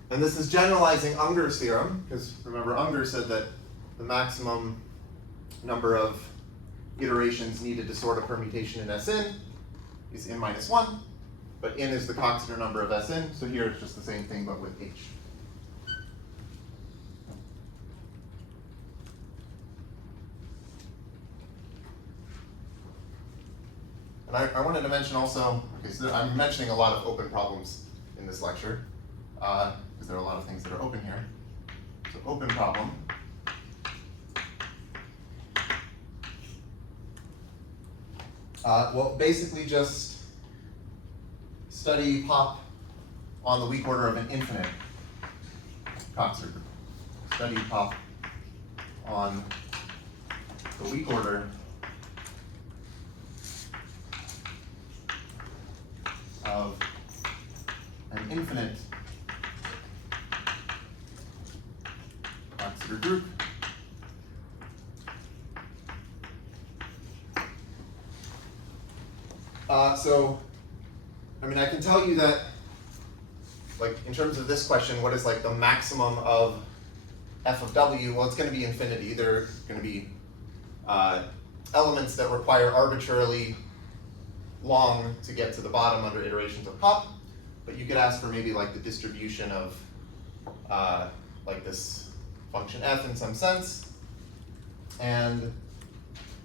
And this is generalizing Unger's theorem, because remember Unger said that the maximum number of iterations needed to sort a permutation in Sn is n minus 1, but n is the Coxeter number of Sn, so here it's just the same thing but with h. And I wanted to mention also, okay, so I'm mentioning a lot of open problems in this lecture, because there are a lot of things that are open here. So open problem. Well, basically just study pop on the weak order of an infinite Coxeter group. Study pop on the weak order of an infinite Coxeter group so, I mean, I can tell you that, like, in terms of this question, what is like the maximum of f of W? Well, it's going to be infinity. There are going to be elements that require arbitrarily long to get to the bottom under iterations of pop, but you could ask for maybe like the distribution of like this function f in some sense. And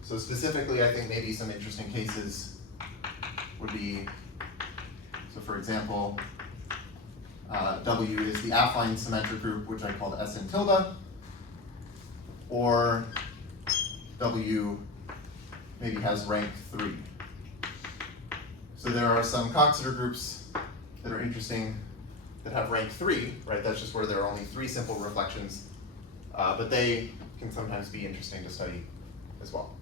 so specifically, I think maybe some interesting cases would be, so for example, W is the affine symmetric group, which I called Sn tilde, or W maybe has rank 3. So there are some Coxeter groups that are interesting that have rank 3, right? That's just where there are only 3 simple reflections, but they can sometimes be interesting to study as well.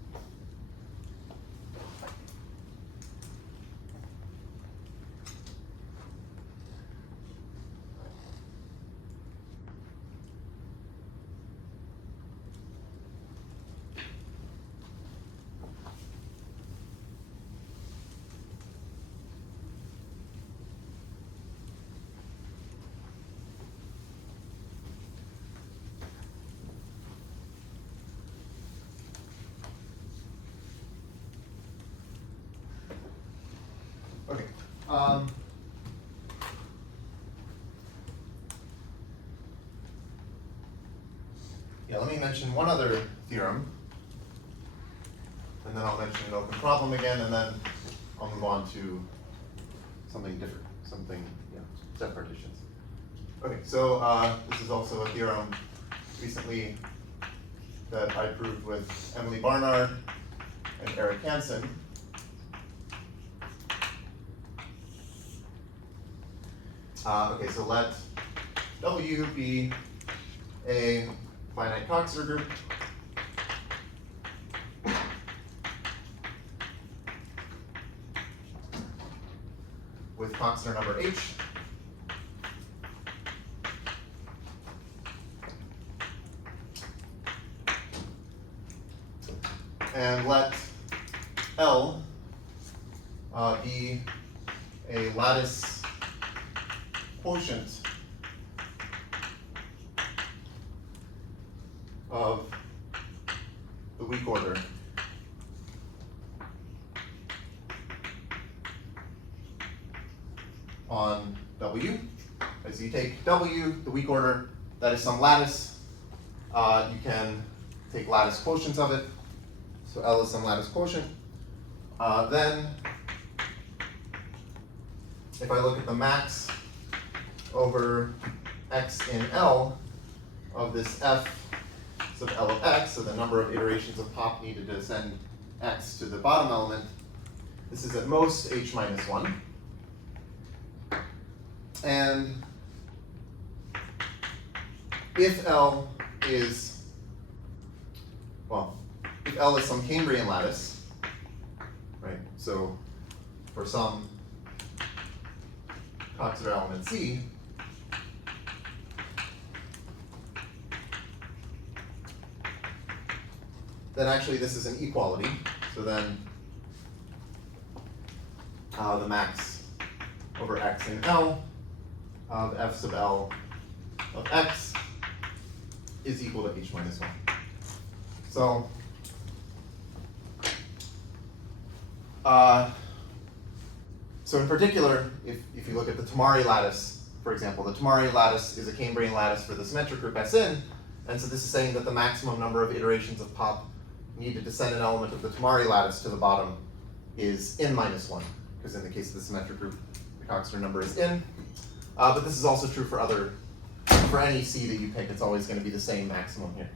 Okay. Yeah, let me mention one other theorem, and then I'll mention an open problem again, and then I'll move on to something different, something, set partitions. Okay, so this is also a theorem recently that I proved with Emily Barnard and Eric Hansen. Okay, so let W be a finite Coxeter group with Coxeter number h. And let L be a lattice quotient of the weak order on W. Right, so you take W, the weak order, that is some lattice. You can take lattice quotients of it. So L is some lattice quotient. Then, if I look at the max over x in L of this f sub L of x, so the number of iterations of pop needed to send x to the bottom element, this is at most h minus 1. And if L is, well, if L is some Cambrian lattice, right? So for some Coxeter element C, then actually this is an equality. So then the max over x in L of f sub L of x is equal to h minus 1. So in particular, if you look at the Tamari lattice, for example, the Tamari lattice is a Cambrian lattice for the symmetric group Sn, and so this is saying that the maximum number of iterations of pop needed to send an element of the Tamari lattice to the bottom is n minus 1, because in the case of the symmetric group, the Coxeter number is n. But this is also true for any C that you pick, it's always going to be the same maximum here.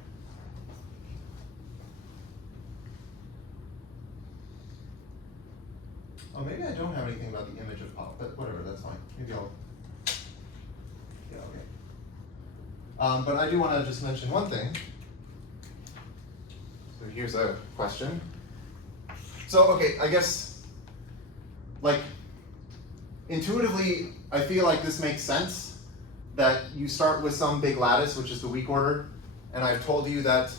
Oh, maybe I don't have anything about the image of pop, but whatever, that's fine. Maybe I'll, yeah, okay. But I do want to just mention one thing. So here's a question. So, okay, I guess, like, intuitively, I feel like this makes sense, that you start with some big lattice, which is the weak order, and I've told you that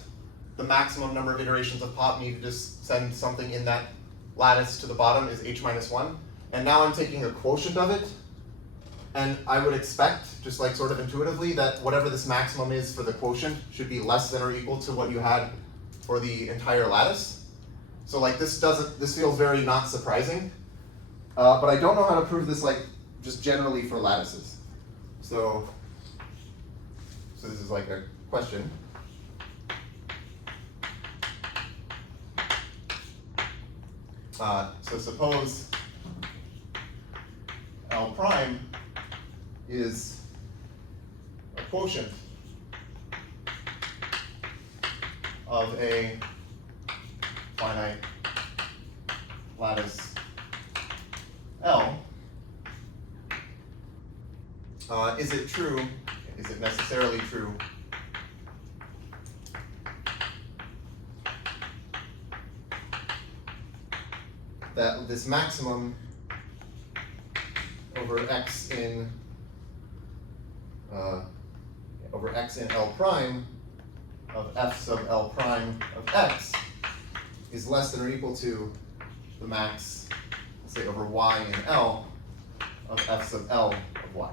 the maximum number of iterations of pop needed to send something in that lattice to the bottom is h minus 1. And now I'm taking a quotient of it, and I would expect, just like sort of intuitively, that whatever this maximum is for the quotient should be less than or equal to what you had for the entire lattice. So like this feels very not surprising, but I don't know how to prove this like just generally for lattices. So this is like a question. So suppose L prime is a quotient of a finite lattice L. Is it true, is it necessarily true that this maximum over x in L prime of f sub L prime of x is less than or equal to the max, let's say, over y in L of f sub L of y.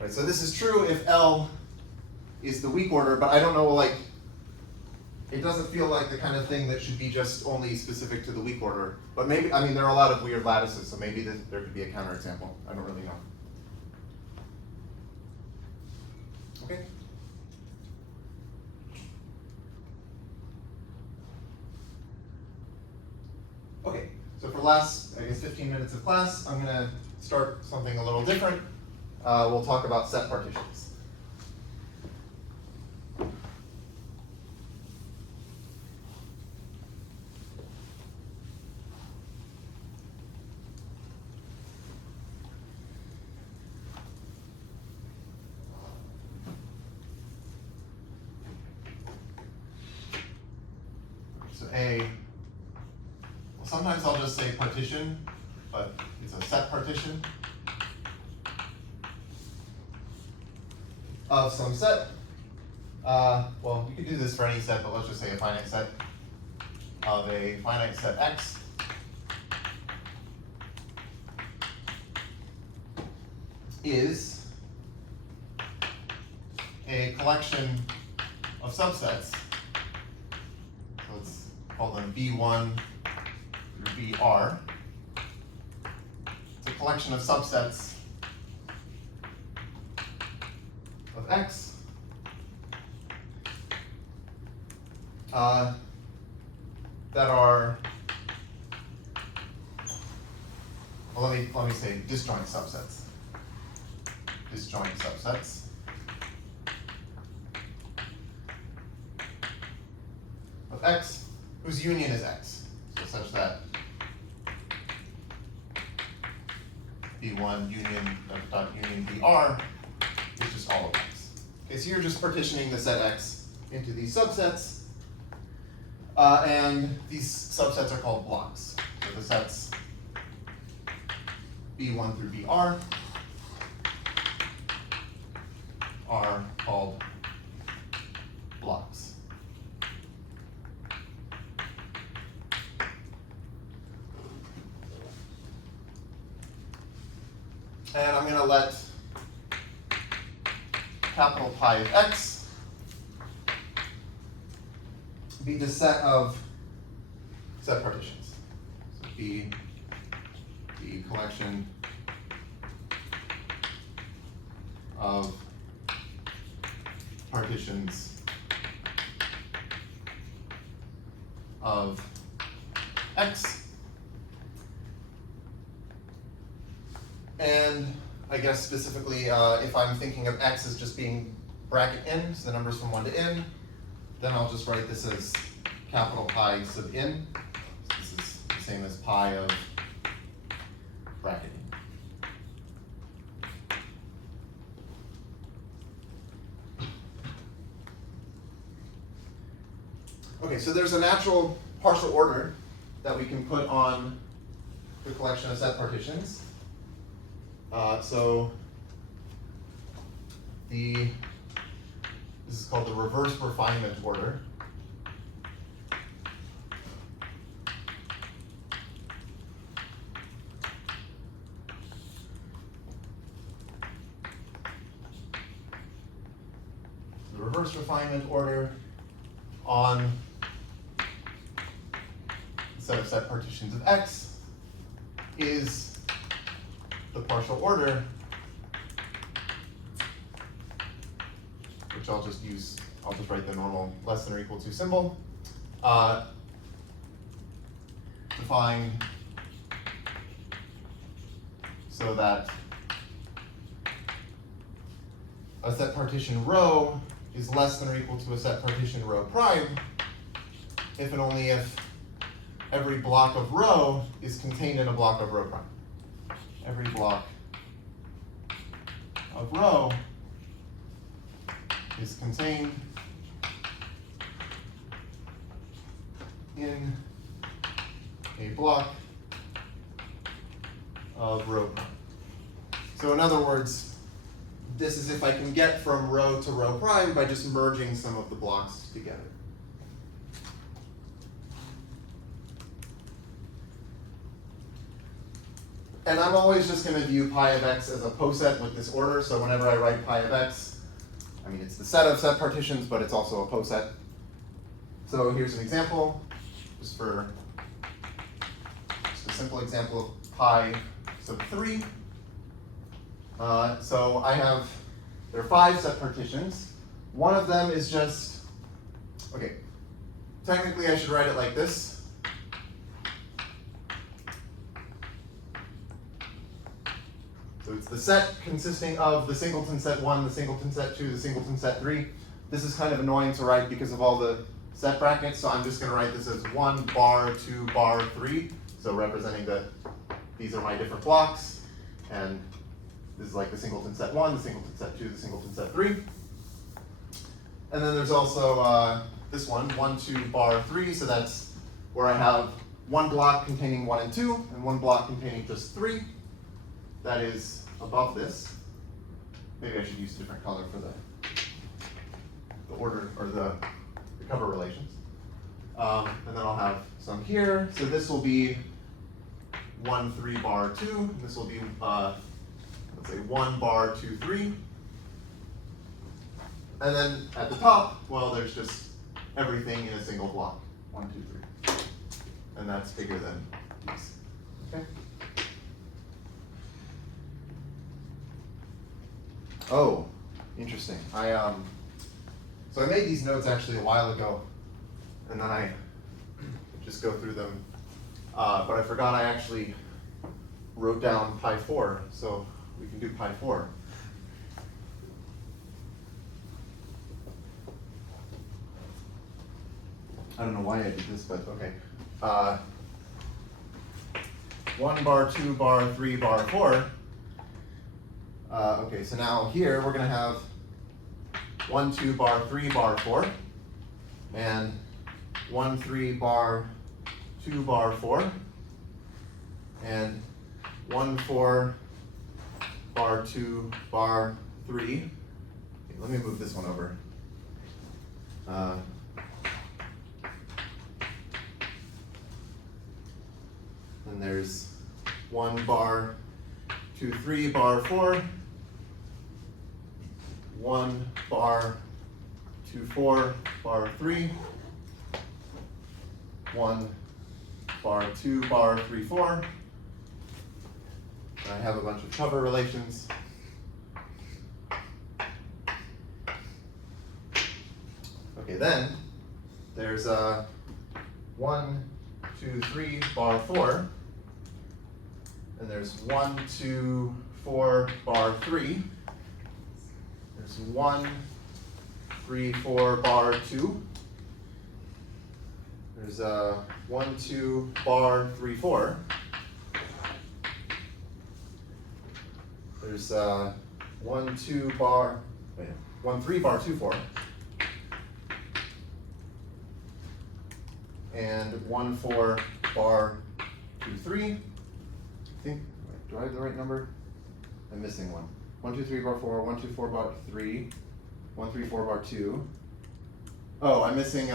Right, so this is true if L is the weak order, but I don't know, like, it doesn't feel like the kind of thing that should be just only specific to the weak order. But maybe, I mean, there are a lot of weird lattices, so maybe there could be a counterexample. I don't really know. Okay. Okay, so for the last, I guess, 15 minutes of class, I'm going to start something a little different. We'll talk about set partitions. Sometimes I'll just say partition, but it's a set partition of some set. Well, you could do this for any set, but let's just say a finite set of a finite set X is a collection of subsets. So let's call them B1 through BR. It's a collection of subsets of X that are, well, let me say disjoint subsets. Disjoint subsets of X whose union is X. So such that B1 union dot union BR is just all of X. Okay, so you're just partitioning the set X into these subsets, and these subsets are called blocks. So the sets B1 through BR are called blocks. And I'm going to let capital pi of X be the set of set partitions. So be the collection of partitions of X. And I guess specifically, if I'm thinking of X as just being bracket n, so the numbers from 1 to n, then I'll just write this as capital pi sub n. So this is the same as pi of bracket n. Okay, so there's a natural partial order that we can put on the collection of set partitions. So this is called the reverse refinement order. The reverse refinement order on the set of set partitions of X is the partial order, which I'll just write the normal less than or equal to symbol, defined so that a set partition rho is less than or equal to a set partition rho prime if and only if every block of rho is contained in a block of rho prime. Every block of rho is contained in a block of rho prime. So in other words, this is if I can get from rho to rho prime by just merging some of the blocks together. And I'm always just going to view pi of X as a poset with this order, so whenever I write pi of X, I mean it's the set of set partitions, but it's also a poset. So here's an example, just a simple example of pi sub 3. So there are 5 set partitions. One of them is just, okay, technically I should write it like this. So it's the set consisting of the singleton set 1, the singleton set 2, the singleton set 3. This is kind of annoying to write because of all the set brackets, so I'm just going to write this as 1 bar 2 bar 3. So representing that these are my different blocks, and this is like the singleton set 1, the singleton set 2, the singleton set 3. And then there's also this one, 1 2 bar 3, so that's where I have one block containing 1 and 2, and one block containing just 3. That is above this. Maybe I should use a different color for the order or the cover relations. And then I'll have some here. So this will be 1 3 bar 2. And this will be let's say 1 bar 2 3. And then at the top, well, there's just everything in a single block. 1 2 3. And that's bigger than these. Okay. Oh, interesting. So I made these notes actually a while ago, and then I just go through them. But I forgot I actually wrote down pi 4, so we can do pi 4. I don't know why I did this, but okay. 1 bar 2 bar 3 bar 4. Okay, so now here we're going to have 1, 2, bar 3, bar 4, and 1, 3, bar 2, bar 4, and 1, 4, bar 2, bar 3. Okay, let me move this one over. Then there's 1 bar 2, 3, bar 4, 1 bar 2, 4, bar 3, 1 bar 2, bar 3, 4. And I have a bunch of cover relations. Okay, then there's 1, 2, 3, bar 4, and there's 1, 2, 4, bar 3. There's 1, 3, 4, bar 2. There's 1, 2, bar 3, 4. There's 1, 2, bar, 1, 3, bar 2, 4. And 1, 4, bar 2, 3. I think, do I have the right number? I'm missing one. 1, 2, 3, bar 4, 1, 2, 4, bar 3, 1, 3, 4, bar 2. Oh, I'm missing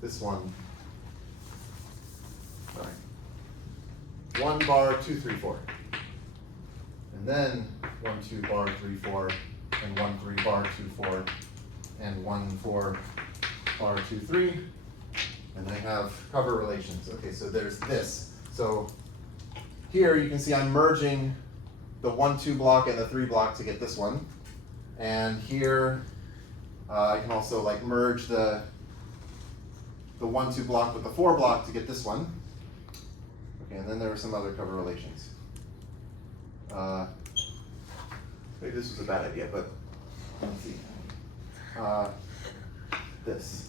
this one. Sorry. 1 bar 2, 3, 4. And then 1, 2, bar 3, 4, and 1, 3, bar 2, 4, and 1, 4, bar 2, 3. And I have cover relations. Okay, so there's this. So here you can see I'm merging the 1, 2 block and the 3 block to get this one. And here I can also like merge the 1, 2 block with the 4 block to get this one. Okay, and then there are some other cover relations. Maybe this was a bad idea, but let's see. This.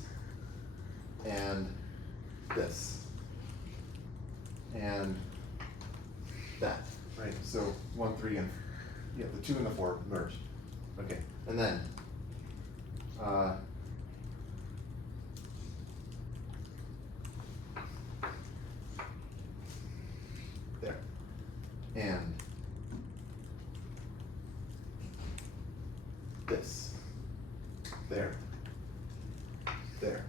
And this. And that, right? So 1, 3, and yeah, the 2 and the 4 merged. Okay, and then there. And this. There. There.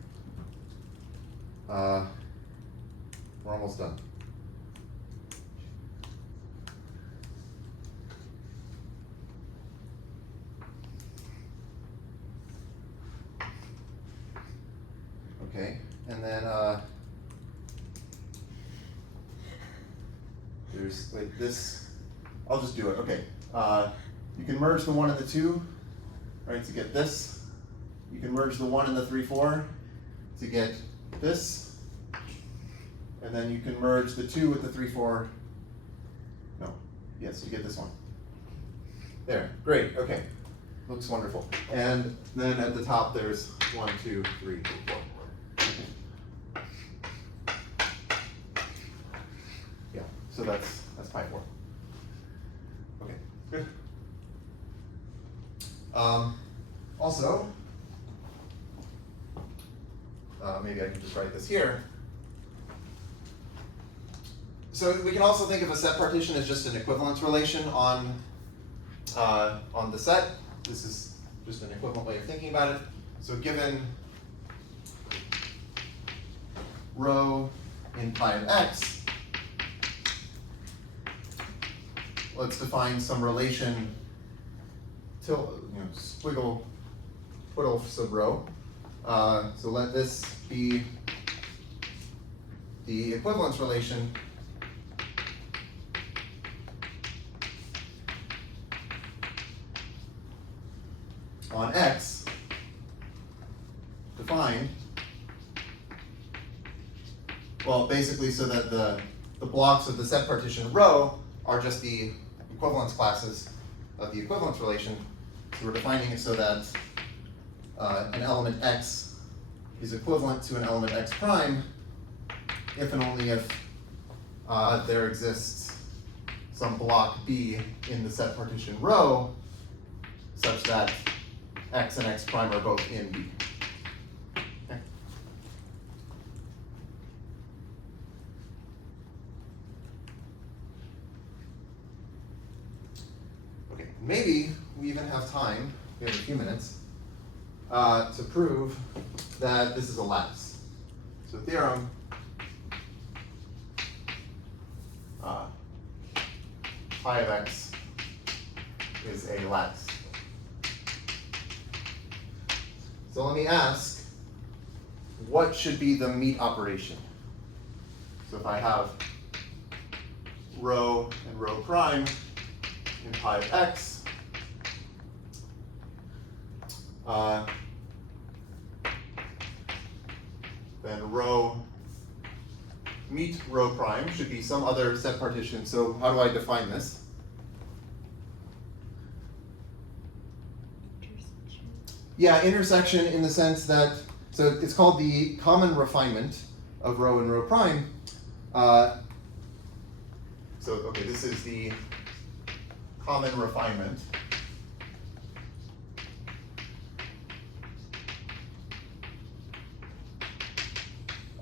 We're almost done. Okay, and then there's like this. I'll just do it. Okay, you can merge the 1 and the 2, right, to get this. You can merge the 1 and the 3, 4 to get this. And then you can merge the 2 with the 3, 4. No, yes, you get this one. There, great, okay. Looks wonderful. And then at the top there's 1, 2, 3, 4. Yeah, so that's pi 4. Okay, good. Also, maybe I can just write this here. So we can also think of a set partition as just an equivalence relation on the set. This is just an equivalent way of thinking about it. So given rho in pi of x, let's define some relation squiggle twiddle sub rho. So let this be the equivalence relation on x defined, well, basically so that the blocks of the set partition rho are just the equivalence classes of the equivalence relation. So we're defining it so that an element x is equivalent to an element x prime if and only if there exists some block B in the set partition rho such that x and x prime are both in B. Okay. Okay, maybe we even have time, we have a few minutes, to prove that this is a lattice. So theorem, phi of x is a lattice. So let me ask, what should be the meet operation? So if I have rho and rho prime in pi of x, then rho meet rho prime should be some other set partition. So how do I define this? Yeah, intersection in the sense that, so it's called the common refinement of rho and rho prime. So, okay, this is the common refinement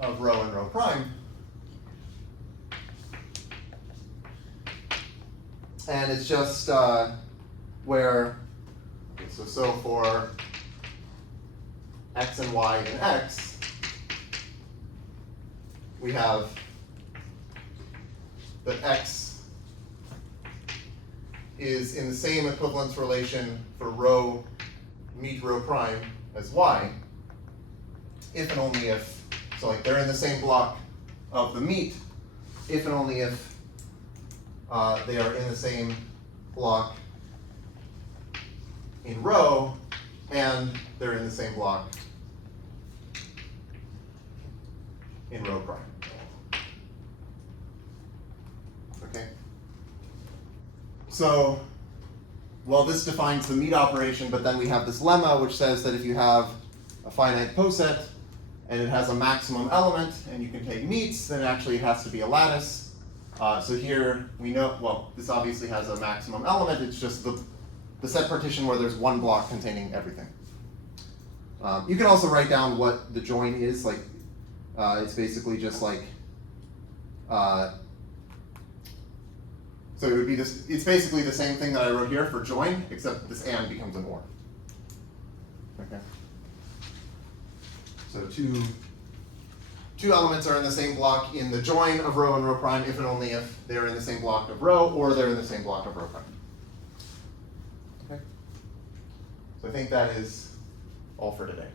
of rho and rho prime. And it's just where, okay, so for x and y and x, we have that x is in the same equivalence relation for rho meet rho prime as y, if and only if, so like they're in the same block of the meet, if and only if they are in the same block in rho, and they're in the same block in rho prime. Okay? So, well, this defines the meet operation, but then we have this lemma which says that if you have a finite poset and it has a maximum element and you can take meets, then actually it has to be a lattice. So here we know, well, this obviously has a maximum element, it's just the set partition where there's one block containing everything. You can also write down what the join is, like it's basically just like, so it would be this, it's basically the same thing that I wrote here for join, except this and becomes an or. Okay. So two elements are in the same block in the join of rho and rho prime if and only if they're in the same block of rho or they're in the same block of rho prime. Okay. So I think that is all for today.